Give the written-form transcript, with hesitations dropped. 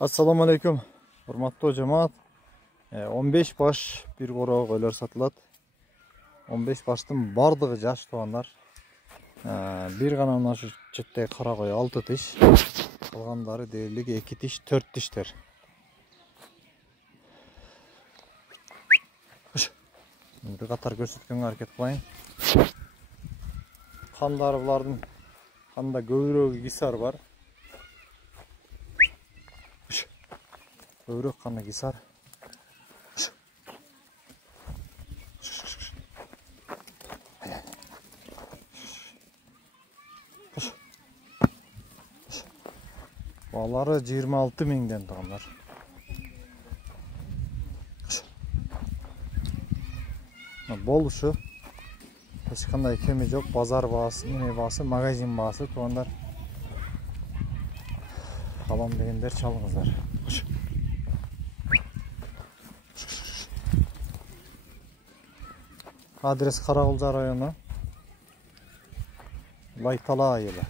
Assalamu alaikum. Hurmatlı cemaat. 15 baş bir qora qoylar satılат. 15 baştın bardığı jaş tuğanlar. Bir gana mına şu çetdegi qara qoy 6 tiş. Kalgandары degillik 2 tiş, 4 tişler. Bir qatar көрсөткөнгө аракет кылайын. Кандары булардын канда көбүрөөгү кисар бар. Көбүрөөк кана кисар. Балары 26 миңден тугандар. Болушу эч кандай кеми жок, базар баасы, эме баасы, магазин баасы тугандар. Алам дегендер чалыңыздар. Адрес Каракулча району, Байтала айылы.